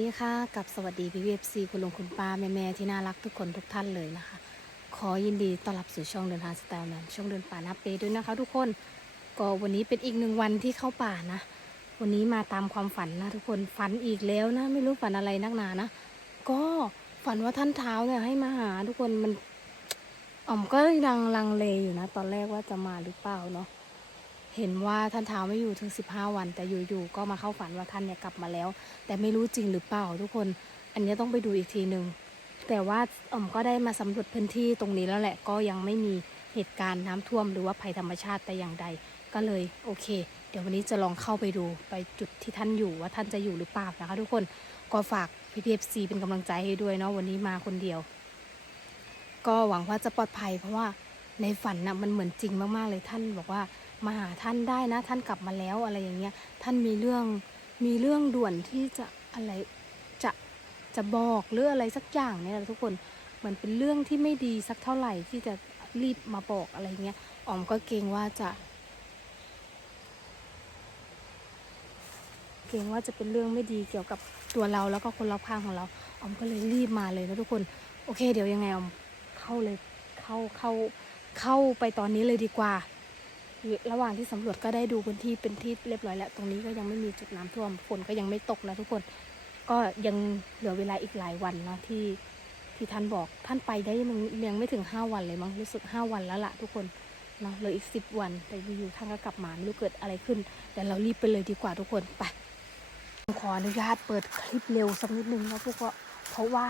ดีค่ะกับสวัสดีพี่เวฟซีคุณลุงคุณป้าแม่แม่ที่น่ารักทุกคนทุกท่านเลยนะคะ ขอยินดีต้อนรับสู่ช่องเดินทางสไตล์แมนช่องเดินป่านาเปด้วยนะคะ ทุกคนก็วันนี้เป็นอีกหนึ่งวันที่เข้าป่านะ วันนี้มาตามความฝันนะ ทุกคนฝันอีกแล้วนะ ไม่รู้ฝันอะไรนักหนานะ ก็ฝันว่าท่านเท้าเนี่ยให้มาหาทุกคนมันอ๋อมก็ลังลังเลอยู่นะ ตอนแรกว่าจะมาหรือเปล่าเนาะ เห็นว่าท่านเท้าไม่อยู่ถึง 15 วัน แต่อยู่ๆก็มาเข้าฝันว่าท่านเนี่ยกลับมาแล้ว แต่ไม่รู้จริงหรือเปล่าทุกคน อันนี้ต้องไปดูอีกทีหนึ่งแต่ว่าอ๋อมก็ได้มาสำรวจพื้นที่ตรงนี้แล้วแหละก็ยังไม่มีเหตุการณ์น้ำท่วมหรือว่าภัยธรรมชาติแต่อย่างใด ก็เลยโอเค เดี๋ยววันนี้จะลองเข้าไปดูไปจุดที่ท่านอยู่ว่าท่านจะอยู่หรือเปล่านะคะ ทุกคนก็ฝากพี่พีเอฟซีเป็นกำลังใจให้ด้วยเนาะวันนี้มาคนเดียว ก็หวังว่าจะปลอดภัย เพราะว่าในฝันน่ะมันเหมือนจริงมากๆเลยท่านบอกว่า มาหาท่านได้นะ ท่านกลับมาแล้วอะไรอย่างเงี้ย ท่านมีเรื่องมีเรื่องด่วนที่จะอะไรจะจะบอกหรืออะไรสักอย่างเนี่ยแหละทุกคนเหมือนเป็นเรื่องที่ไม่ดีสักเท่าไหร่ที่จะรีบมาบอกอะไรเงี้ยอ๋อมก็เกรงว่าจะ เกรงว่าจะเป็นเรื่องไม่ดีเกี่ยวกับตัวเราแล้วก็คนรอบข้างของเราออมก็เลยรีบมาเลยนะทุกคน โอเค เดี๋ยวยังไงออมเข้าเลยเข้าเข้าเข้าไปตอนนี้เลยดีกว่า ระหว่างที่สำรวจก็ได้ดูพื้นที่เป็นที่เรียบร้อยแล้ว ตรงนี้ก็ยังไม่มีจุดน้ำท่วมฝนก็ยังไม่ตกนะทุกคน ก็ยังเหลือเวลาอีกหลายวันเนาะที่ที่ท่านบอกท่านไปได้ยังยังไม่ถึงห้าวันเลยมั้งรู้สึกห้าวันแล้วละทุกคนเนาะเหลืออีกสิบวันแต่อยู่ๆท่านก็กลับมาไม่รู้เกิดอะไรขึ้น แต่เรารีบไปเลยดีกว่าทุกคนไปขออนุญาตเปิดคลิปเร็วสักนิดนึงนะพวกก็เพราะว่า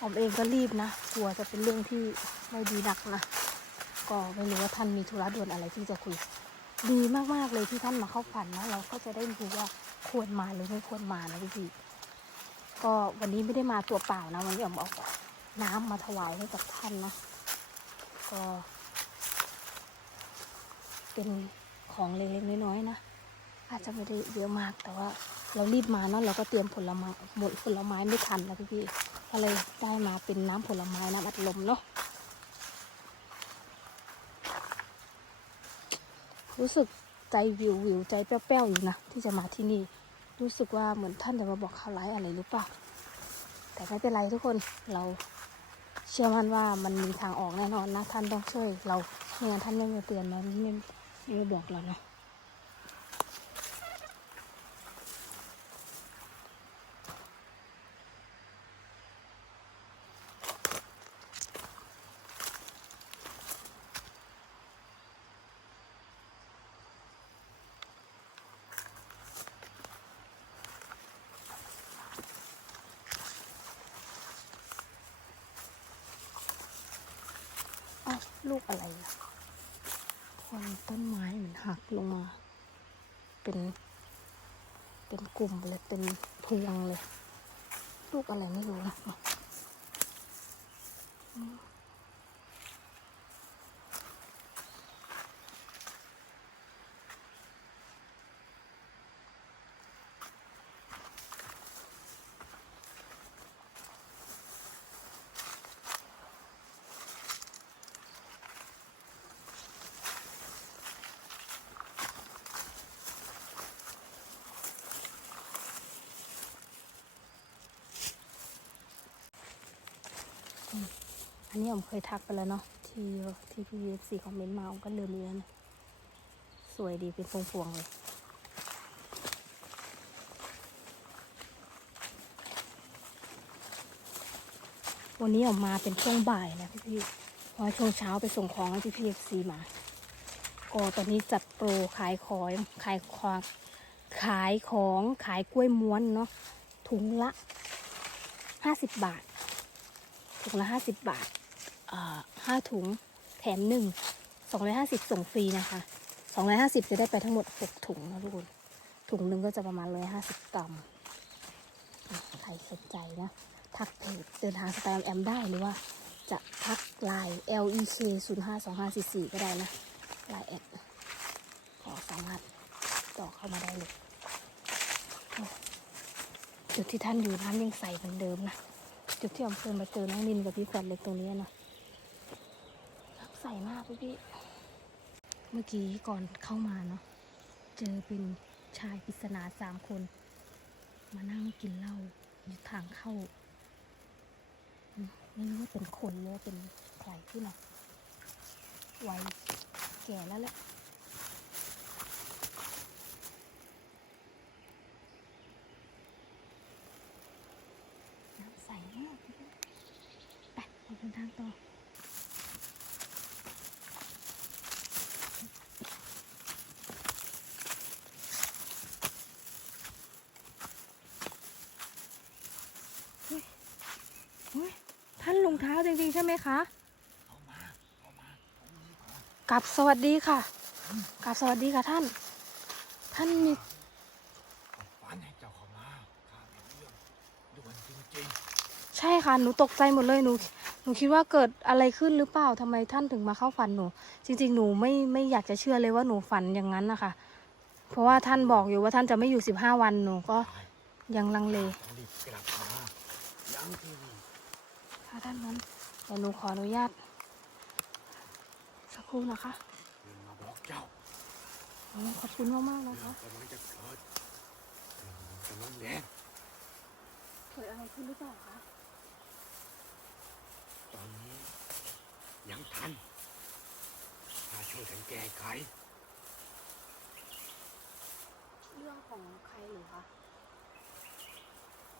ออมเองก็รีบนะกลัวจะเป็นเรื่องที่ไม่ดีนักนะ ก็ไม่รู้ว่าท่านมีธุระด่วนอะไรที่จะคุย ดีมากๆเลยที่ท่านมาเข้าฝันนะเราก็จะได้รู้ว่าควรมาหรือไม่ควรมานะพี่พี่ก็วันนี้ไม่ได้มาตัวเปล่านะวันนี้ออมเอาน้ำมาถวายให้กับท่านนะก็เป็นของเล็กๆน้อยๆนะอาจจะไม่ได้เยอะมากแต่ว่าเรารีบมาเนาะเราก็เตรียมผลไม้หมดผลไม้ไม่ทันนะพี่พี่ก็เลยได้มาเป็นน้ำผลไม้น้ำอัดลมเนาะ รู้สึกใจวิววิวใจแป้วๆอยู่นะที่จะมาที่นี่ รู้สึกว่าเหมือนท่านจะมาบอกข่าวร้ายอะไรหรือเปล่า แต่ไม่เป็นไรทุกคนเราเชื่อมั่นว่ามันมีทางออกแน่นอนนะ ท่านต้องช่วยเราไม่งั้นท่านไม่มาเตือนเราไม่ไม่บอกเราเนาะ อ้าวลูกอะไรอะคนต้นไม้มันหักลงมา เป็น เป็นกลุ่มเลย เป็นพวงเลย ลูกอะไรไม่รู้นะ อันนี้ผมเคยทักไปแล้วเนาะที่ที่พี่เอฟซีคอมเมนต์มาผมก็ลืมเลยนะสวยดีเป็นพวงๆเลยวันนี้ออกมาเป็นช่วงบ่ายนะพี่พี่ๆเพราะช่วงเช้าไปส่งของให้พี่พีเอฟซีมา ก็ตอนนี้จัดโปรขายของขายของขายของขายกล้วยม้วนเนาะถุงละห้าสิบบาท ถุงละห้าสิบบาทอ่าห้าถุงแถมหนึ่งสองร้อยห้าสิบส่งฟรีนะคะสองร้อยห้าสิบจะได้ไปทั้งหมดหกถุงนะทุกคนถุงหนึ่งก็จะประมาณร้อยห้าสิบกรัมใครสนใจนะ ทักเพจเดินทางสไตล์แอมได้หรือว่าจะทักไลน์ L E K 0 5 2 5 4 4 ก็ได้นะไลน์แอดก็สามารถต่อเข้ามาได้เลยจุดที่ท่านอยู่น้ำยังใสเหมือนเดิมนะ จุดที่ผมเคยมาเจอน้องนินกับพี่ขวัญเล็กตรงนี้นะน้ำใสมากพี่พี่เมื่อกี้ก่อนเข้ามาเนาะเจอเป็นชายปริศนาสามคน มานั่งกินเหล้ามีทางเข้าไม่รู้ว่าเป็นคนหรือเป็นใครที่ไหนวัยแก่แล้วแหละ น้ำใสมากไปเราเดินทางต่อ เฮ้ยเฮ้ยท่านลุ งเท้าจริงๆ ใช่ไหมคะเข้ามาเข้ามาตรงนี้ก่อนกับสวัสดีค่ะกับสวัสดีค่ะท่าน ท่านมีฝันให้เจ้าเข้ามาข้ามีเรื่องด่วนจริงใช่ค่ะ หนูตกใจหมดเลยหนู หนูคิดว่าเกิดอะไรขึ้นหรือเปล่าทำไมท่านถึงมาเข้าฝันหนู จริง ๆ หนูไม่ไม่อยากจะเชื่อเลยว่าหนูฝันอย่างนั้นนะคะเพราะว่าท่านบอกอยู่ว่าท่านจะไม่อยู่สิบห้าวันหนูก็ๆใช่ยังลังเลต้องรีบกลับมายังที่ นี่ค่ะท่านนั้นเดี๋ยวหนูขออนุญาต สักครู่นะคะเรื่องมาบอกเจ้าอืมขอบคุณมากๆนะเรื่อคะงกำลังจะเกิดเรื่องมันกำลังแรงเกิดอะไรขึ้นหรือเปล่าคะตอนนี้ยังทันข้าช่วยกันแก้ไขเรื่องของใครหรือคะ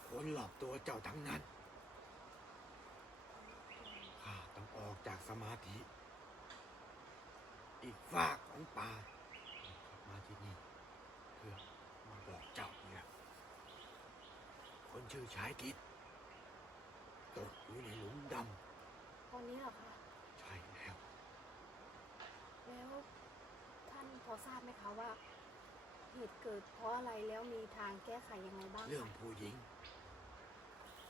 คนหลอบตัวเจ้าทั้งนั้นข้าต้ องออกจากสมาธิ อีกฝากของป่ากลับมาที่นี่เพื่อมาบอกเจ้าเนี่ยคนชื่อชายกิจตกอยู่ในหลุมดตอนนี้เหรอคะำใช่แล้ว แล้วท่านพอทราบไหมคะว่า เหตุเกิดเพราะอะไรแล้วมีทางแก้ไขยังไงบ้างเรื่องคะผู้หญิง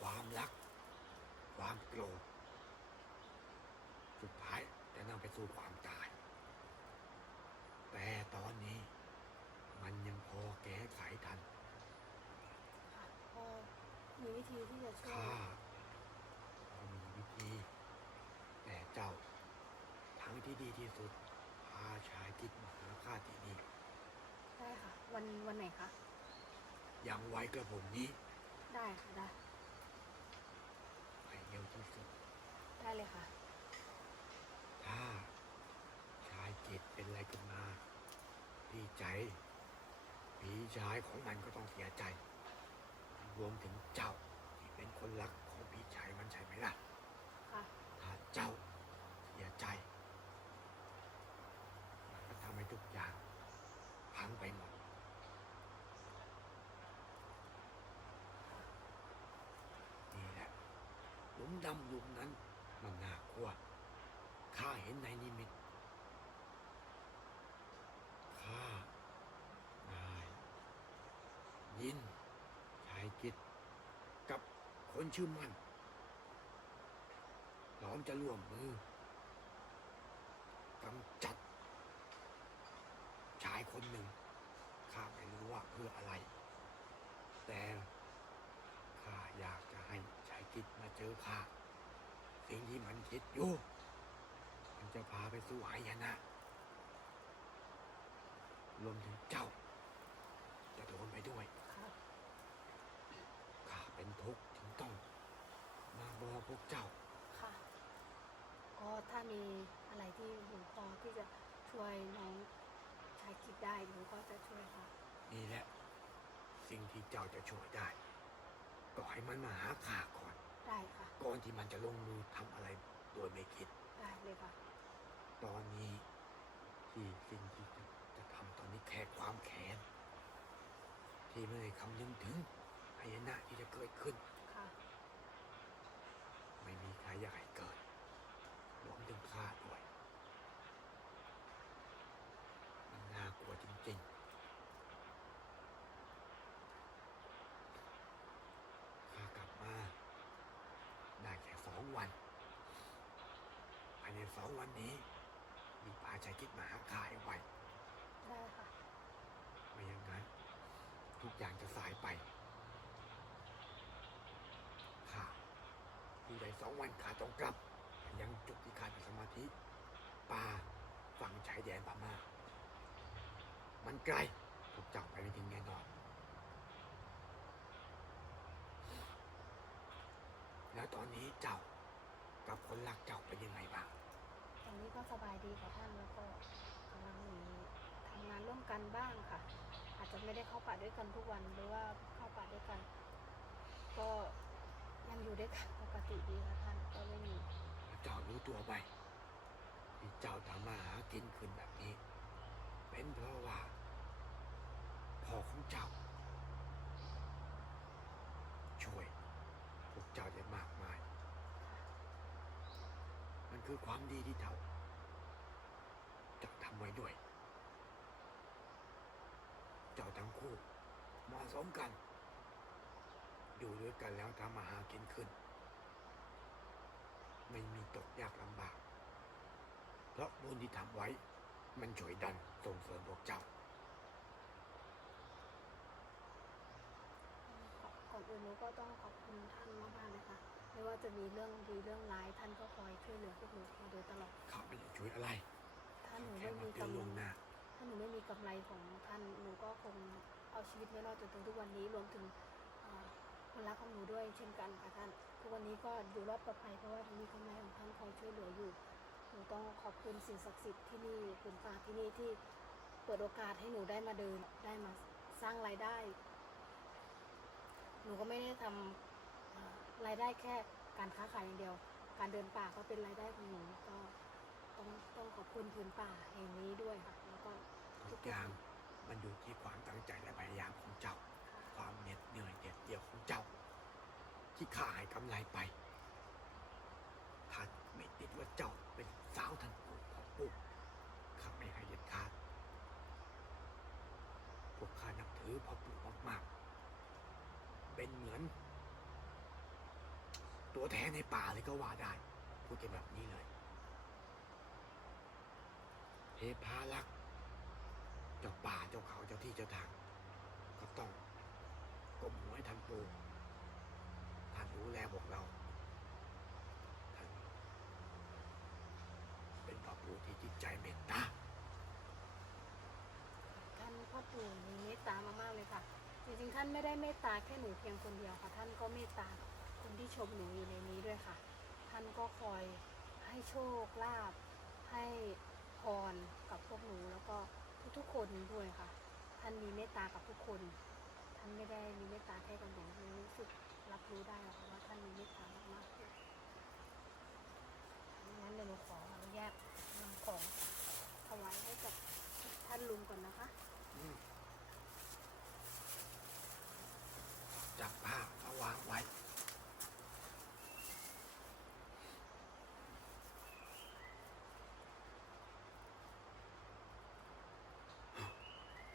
ความรัก ความโกรธ สุดท้ายจะนำไปสู่ความตาย แต่ตอนนี้ มันยังพอแก้ไขทัน ค่ะพอมีวิ ธีที่จะช่วยข้าพอมีวิธี แต่เจ้าทางที่ดีที่สุดพาชายกิจมาหาข้าที่นี่ได้ค่ะ วันวันไหนคะอย่างไวกระผมนี้ได้ค่ะได้ให้เร็วที่สุด ได้เลยค่ะ ถ้าชายกิจเป็นอะไรขึ้นมาพี่ใจพี่ชายของมันก็ต้องเสียใจ รวมถึงเจ้าที่ เป็นคนรักของพี่ชายมันใช่ไหมล่ะ ค่ะ ถ้าเจ้าเสียใจมันก็ทำให้ทุกอย่างพังไปหมด นี่แหละหลุมดำหลุมนั้นมันน่ากลัว ข้าเห็นในนิมิตข้านายยินชายกิจกับ คนชื่อมันพร้อมจะร่วมมือกำจัด ชายคนหนึ่งข้าไม่รู้ว่าเพื่ออะไร แต่ข้าอยากจะให้ชายกิจมาเจอข้าสิ่งที่มันคิดอยู่มันจะพาไปสู่หายนะรวมถึงเจ้า จะโดนไปด้วย ค่ะ ข้าเป็นทุกข์ถึงต้อง มาบอกพวกเจ้า ค่ะ ก็ถ้ามีอะไรที่หนูพอที่จะช่วยน้องชายคิดได้หนูก็จะช่วยค่ะนี่แหละ สิ่งที่เจ้าจะช่วยได้ ก็ให้มันมาหาข้าก่อน ได้ค่ะ ก่อนที่มันจะลงมือทำอะไรโดยไม่คิด ได้เลยค่ะ ตอนนี้ที่สิ่งที่จะจะทำตอนนี้แค่ความแค้นที่ไม่ได้คำนึงถึงพยนะที่จะเกิดขึ้นค่ะไม่มี ใครอยากให้เกิดรวมถึงข้าด้วย มันน่ากลัวจริงๆ ข้ากลับมาได้แค่สองวันภายในสองวันนี้ มีพาใจคิดมาหาข้าให้ไวได้ค่ะ ไม่อย่างนั้น ทุกอย่างจะสายไป ข้าอยู่ ได้สองวันขาต้องกลับ ยังจุดที่ขามีสมาธิป่าฝั่งชายแดนพม่ามันไกลพวกจ้าไปไม่ถึงแน่นอน แล้วตอนนี้เจ้ากับคนรักเจ้าเป็นยังไงบ้าง ตอนนี้ก็สบายดีค่ะท่านแล้วก็กำลังมีทำงานร่วมกันบ้างค่ะ อาจจะไม่ได้เข้าป่าด้วยกันทุกวันหรือว่าเข้าป่าด้วยกัน ก็ยังอยู่ด้วยกัน กติดีค่ะท่านก็ไม่มีเจ้ารู้ตัวไหมที่เจ้าทำมาหากินขึ้นแบบนี้ เป็นเพราะว่าพ่อของเจ้า ช่วยพวกเจ้าได้มากมาย มันคือความดีที่เจ้าจ้าทำไว้ด้วย เจ้าทั้งคู่เหมาะสมกัน อยู่ด้วยกันแล้วทำมาหากินขึ้น ไม่มีตกยากลำบาก เพราะบุญที่ทำไว้มันช่วยดันส่งเสริมพวกเจ้าก่อนอื่นหนูก็ต้องขอบคุณท่านมากๆเลยค่ะไม่ว่าจะมีเรื่องดีเรื่องร้ายท่านก็คอยช่วยเหลือพวกหนูมาโดยตลอดข้าไม่ได้ช่วยอะไร ถ้าหนูแค่ไม่มามีเตือนกำลวงหน้าถ้าหนูไม่มีกำไรของท่านหนูก็คงเอาชีวิตไม่รอดจนถึงทุกวันนี้รวมถึงเอ่อ คนรักของหนูด้วยเช่นกันค่ะท่านทุกวันนี้ก็อยู่รอดปลอดภัยเพราะว่ามีกำไรของท่านคอยช่วยเหลืออยู่หนูต้องขอบคุณสิ่งศักดิ์สิทธิ์ที่นี่คุณตาที่นี่ที่เปิดโอกาสให้หนูได้มาเดินได้มาสร้างรายได้ หนูก็ไม่ได้ทำรายได้แค่การค้าขายอย่างเดียว การเดินป่าก็เป็นรายได้ของหนูก็ต้องต้องขอบคุณพื้นป่าแห่งนี้ด้วยค่ะแล้วก็ทุกอย่างมันอยู่ที่ความตั้งใจและพยายามของเจ้า ความเหน็ดเหนื่อยเด็ดเดี่ยวของเจ้า ที่ข้าให้กำไรไปข้าไม่ติดว่าเจ้าเป็นสาวทันปู่ของปู่ข้าไม่ให้เด็ดขาดพวกข้านับถือพ่อปู่มากๆ เป็นเหมือน ตัวแทนในป่าเลยก็ว่าได้ พูดกันแบบนี้เลยเทพาลักษ์เจ้าป่าเจ้าเขาเจ้าที่เจ้าทาง มหัวให้ท่านปู่ท่านรู้แลพวกเราท่านเป็นพระปู่ที่จิตใจเมตตาท่านพ่อปู่มีเมตตามากๆเลยค่ะ จริงๆ ท่านไม่ได้เมตตาแค่หนูเพียงคนเดียวค่ะ ท่านก็เมตตาคนที่ชมหนูอยู่ในนี้ด้วยค่ะ ท่านก็คอยให้โชคลาภให้พรกับพวกหนูแล้วก็ทุกๆคนด้วยค่ะ ท่านมีเมตตากับทุกคน ท่านไม่ได้มีเมตตาแค่กับหนูหนูรู้สึกรับรู้ได้หรอกว่าท่านมีเมตตามากๆงั้นเดี๋ยวหนูขออนุญาตนำของถวายให้กับท่านลุงก่อนนะคะ อืมจับผ้ามาวางไว้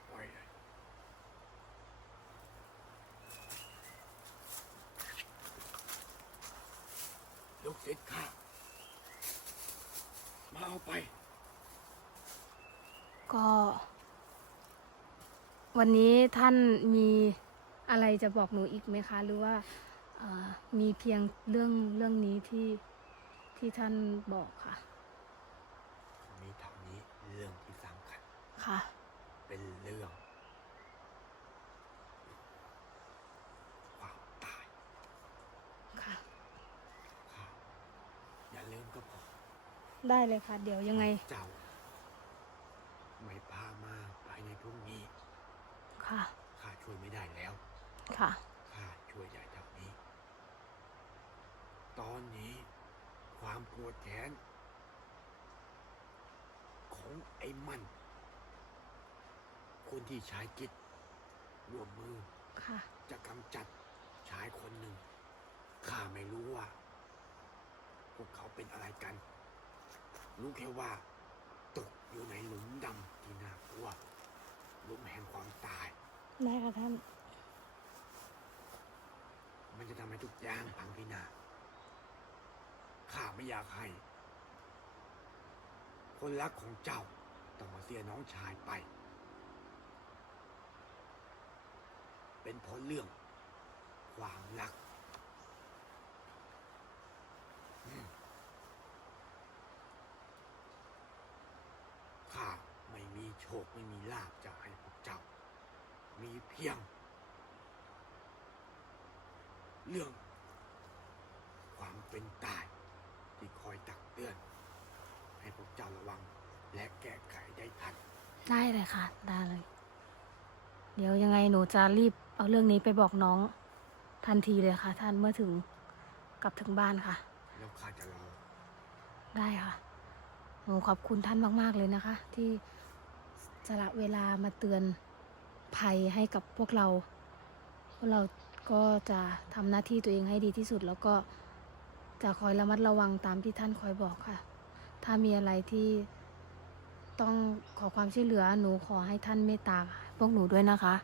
ปล่อยเลยลูก ศิษย์ข้ามาเอาไป ก็ วันนี้ท่านมีอะไรจะบอกหนูอีกไหมคะ หรือว่าเอ่อมีเพียงเรื่องเรื่องนี้ที่ที่ท่านบอกค่ะ มีเท่านี้เรื่องที่สำคัญ ค่ะ เป็นเรื่อง ความตาย ค่ะ ค่ะ อย่าลืมก็พอ ได้เลยค่ะ เดี๋ยวยังไง เจ้า ไม่พามาภายในพรุ่งนี้ค่ะ ข้าช่วยไม่ได้แล้วค่ะ ข้าช่วยได้เท่านี้ ตอนนี้ความปวดแขนของไอ้มัน คนที่ใช้กิจร่วมมือ ค่ะ จะกำจัดชายคนหนึ่ง ข้าไม่รู้ว่า พวกเขาเป็นอะไรกัน รู้แค่ว่า ตกอยู่ในหลุมดำที่น่ากลัวหลุมแห่งความตายได้ค่ะท่าน มันจะทำให้ทุกอย่างพังพินาศข้าไม่อยากให้ คนรักของเจ้าต้องมาเสียน้องชายไป เป็นเพราะเรื่องความรักอืมข้าไม่มีโชค ไม่มีลาบจะให้พวกเจ้า มีเพียง เรื่องคเป็นตายที่คอยตักเตือน ให้พวกเจ้าระวัง และแก้ไขได้ทัน ได้เลยค่ะ ได้เลย เดี๋ยวยังไงหนูจะรีบเอาเรื่องนี้ไปบอกน้อง ทันทีเลยค่ะ ท่านเมื่อถึงกลับถึงบ้านค่ะ แล้วข้าจะรอ ได้ค่ะ หนูขอบคุณท่านมาก ๆ เลยนะคะ ที่ สละเวลามาเตือนภัยให้กับพวกเรา พวกเราก็จะทำหน้าที่ตัวเองให้ดีที่สุด แล้วก็จะคอยระมัดระวังตามที่ท่านคอยบอกค่ะ ถ้ามีอะไรที่ต้องขอความช่วยเหลือหนูขอให้ท่านเมตตาพวกหนูด้วยนะคะ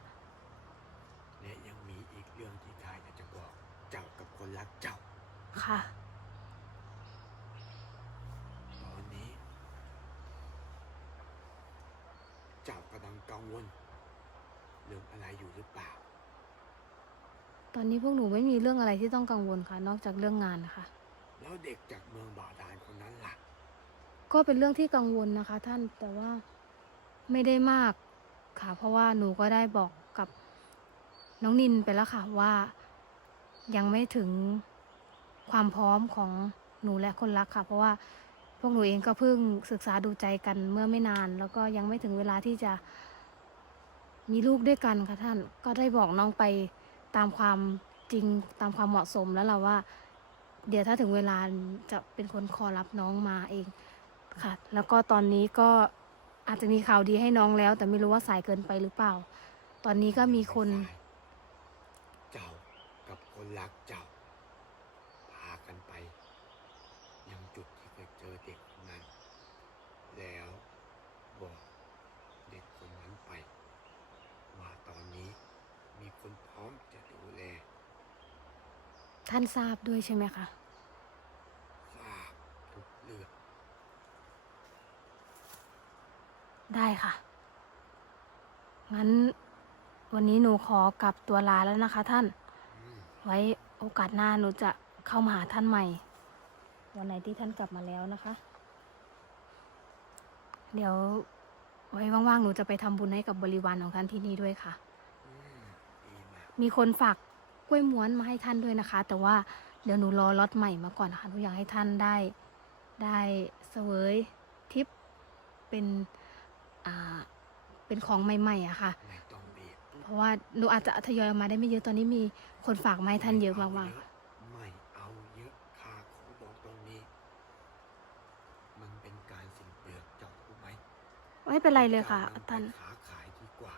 และยังมีอีกเรื่องที่ข้าอยากจะบอกเจ้ากับคนรักเจ้าค่ะ ตอนนี้ เจ้ากำลังกังวล เรื่องอะไรอยู่หรือเปล่า ต อนนี้พวกหนูไม่มีเรื่องอะไรที่ต้องกังวลค่ะ นอกจากเรื่องงานนะคะ แล้วเด็กจากเมืองบาดาลคนนั้นล่ะ ก็เป็นเรื่องที่กังวลนะคะ ท่านแต่ว่าไม่ได้มากค่ะ เพราะว่าหนูก็ได้บอกกับน้องนินไปแล้วค่ะว่ายังไม่ถึงความพร้อมของหนูและคนรักค่ะ เพราะว่าพวกหนูเองก็เพิ่งศึกษาดูใจกันเมื่อไม่นาน แล้วก็ยังไม่ถึงเวลาที่จะมีลูกด้วยกันค่ะท่าน ก็ได้บอกน้องไป ตามความจริงตามความเหมาะสมแล้วล่ะว่า เดี๋ยวถ้าถึงเวลาจะเป็นคนขอรับน้องมาเองค่ะ แล้วก็ตอนนี้ก็อาจจะมีข่าวดีให้น้องแล้ว แต่ไม่รู้ว่าสายเกินไปหรือเปล่า ตอนนี้ก็มีคน เจ้ากับคนรักเจ้า พากันไป ยังจุดที่เคยเจอเด็กคนนั้น แล้วบอกเด็กคนนั้นไป ว่าตอนนี้มี คนพร้อมจะดูแลท่านทราบด้วยใช่ไหมคะ ทราบทุกเรื่องได้ค่ะ งั้นวันนี้หนูขอกลับตัวลาแล้วนะคะท่าน อืมไว้โอกาสหน้าหนูจะเข้ามาหาท่านใหม่ วันไหนที่ท่านกลับมาแล้วนะคะ เดี๋ยวไว้ว่างๆหนูจะไปทำบุญให้กับบริวารของท่านที่นี่ด้วยค่ะอืมดี มากมีคนฝากกล้วยม้วนมาให้ท่านด้วยนะคะ แต่ว่าเดี๋ยวหนูรอล็อตใหม่มาก่อนนะคะหนูอยากให้ท่านได้ได้เสวยทิปเป็นอ่าเป็นของใหม่ๆอะค่ะ ไม่ต้องเบียดเพราะว่าหนูอาจจะทยอยออกมาได้ไม่เยอะตอนนี้มีคนฝากมาให้ท่านเยอะมากไม่เอาเยอะข้าขอบอกตรงนี้ มันเป็นการสิ่งเปลือกเจ้ารู้ไหมๆไม่เป็นไรเลยค่ะ จ้ำไปท่านขาขายดีกว่า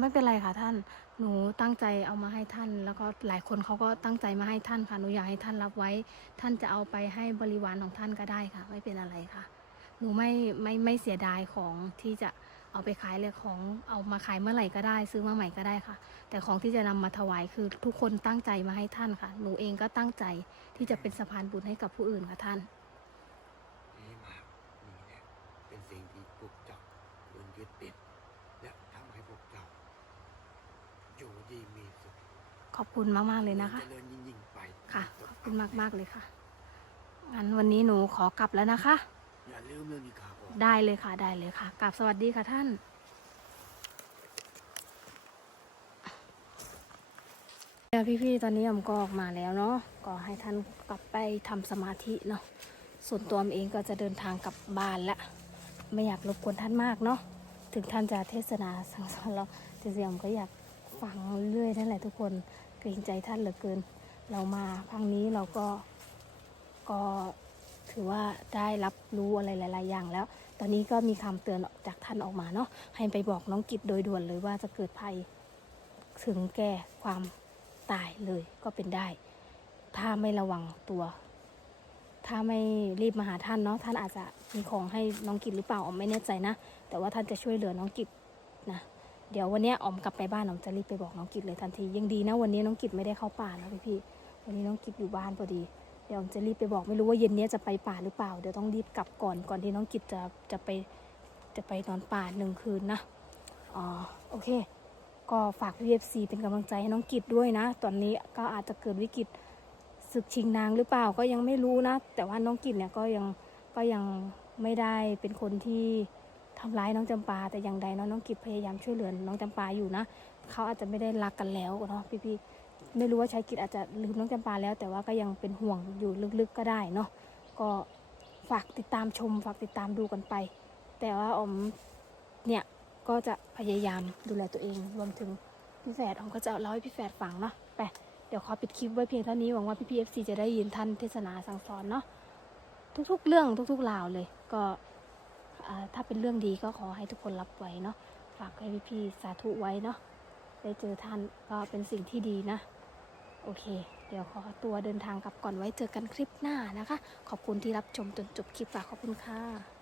ไม่เป็นไรค่ะท่าน หนูตั้งใจเอามาให้ท่าน แล้วก็หลายคนเขาก็ตั้งใจมาให้ท่านค่ะหนูอยากให้ท่านรับไว้ ท่านจะเอาไปให้บริวารของท่านก็ได้ค่ะ ไม่เป็นอะไรค่ะ หนูไม่ไม่ไม่เสียดายของที่จะเอาไปขายเลยของเอามาขายเมื่อไหร่ก็ได้ ซื้อมาใหม่ก็ได้ค่ะ แต่ของที่จะนำมาถวายคือทุกคนตั้งใจมาให้ท่านค่ะ หนูเองก็ตั้งใจที่จะเป็นสะพานบุญให้กับผู้อื่นค่ะท่าน ดีมากนี่แหละเป็นสิ่งที่พวกเจ้าควรยึดติด และทำให้พวกเจ้า อยู่ดีมีสุข ขอบคุณมาก ๆ เลยนะคะเจริญยิ่งๆไปค่ะ ขอบคุณมาก ๆ เลยค่ะ งั้นวันนี้หนูขอกลับแล้วนะคะ อย่าลืมเรื่องนี้ค่ะบอกได้เลยค่ะ ได้เลยค่ะกลับสวัสดีค่ะท่าน เดี๋ยวพี่ ๆ ตอนนี้อมก็ออกมาแล้วเนาะ ก็ให้ท่านกลับไปทำสมาธิเนาะ ส่วนตัวอมเองก็จะเดินทางกลับบ้านละ ไม่อยากรบกวนท่านมากเนาะ ถึงท่านจะเทศนาสั่งสอนเราแต่เสียมก็อยากฟังเรื่อยๆนั่นแหละทุกคน เกรงใจท่านเหลือเกิน เรามาครั้งนี้เราก็ก็ถือว่าได้รับรู้อะไรหลาย ๆ อย่างแล้ว ตอนนี้ก็มีคำเตือนจากท่านออกมาเนาะให้ไปบอกน้องกิจโดยด่วนเลยว่าจะเกิดภัยถึงแก่ความตายเลยก็เป็นได้ ถ้าไม่ระวังตัว ถ้าไม่รีบมาหาท่านเนาะท่านอาจจะมีของให้น้องกิจหรือเปล่าไม่แน่ใจนะ แต่ว่าท่านจะช่วยเหลือน้องกิจนะ เดี๋ยววันนี้ออมกลับไปบ้านออมจะรีบไปบอกน้องกิจเลยทันทียังดีนะวันนี้น้องกิจไม่ได้เข้าป่านะพี่พี่วันนี้น้องกิจอยู่บ้านพอดี เดี๋ยวออมจะรีบไปบอกไม่รู้ว่าเย็นนี้จะไปป่าหรือเปล่าเดี๋ยวต้องรีบกลับก่อนก่อนที่น้องกิจจะจะไปจะไปนอนป่าหนึ่งคืนนะอ๋อโอเค ก็ฝาก VFC เป็นกำลังใจให้น้องกิจด้วยนะ ตอนนี้ก็อาจจะเกิดวิกฤตศึกชิงนางหรือเปล่าก็ยังไม่รู้นะ แต่ว่าน้องกิจเนี่ยก็ยังก็ยังไม่ได้เป็นคนที่ ทำร้ายน้องจำปาแต่อย่างใดเนาะน้องกิจพยายามช่วยเหลือน้องจำปาอยู่นะเขาอาจจะไม่ได้รักกันแล้วเนาะพี่ๆไม่รู้ว่าชายกิจอาจจะลืมน้องจำปาแล้ว แต่ว่าก็ยังเป็นห่วงอยู่ลึกๆก็ได้เนาะก็ฝากติดตามชม ฝากติดตามดูกันไป แต่ว่าอมเนี่ยก็จะพยายามดูแลตัวเองรวมถึงพี่แฝดอมก็จะเล่าให้พี่แฝดฟังเนาะไปเดี๋ยวขอปิดคลิปไว้เพียงเท่านี้หวังว่าพี่พีเอฟซีจะได้ยินท่านเทศนาสั่งสอนเนาะทุกๆ เรื่องทุกๆราวเลยก็ ถ้าเป็นเรื่องดีก็ขอให้ทุกคนรับไว้เนาะฝากให้พี่ๆสาธุไว้เนาะได้เจอท่านก็เป็นสิ่งที่ดีนะ โอเค เดี๋ยวขอตัวเดินทางกลับก่อนไว้เจอกันคลิปหน้านะคะ ขอบคุณที่รับชมจนจบคลิปฝากขอบคุณค่ะ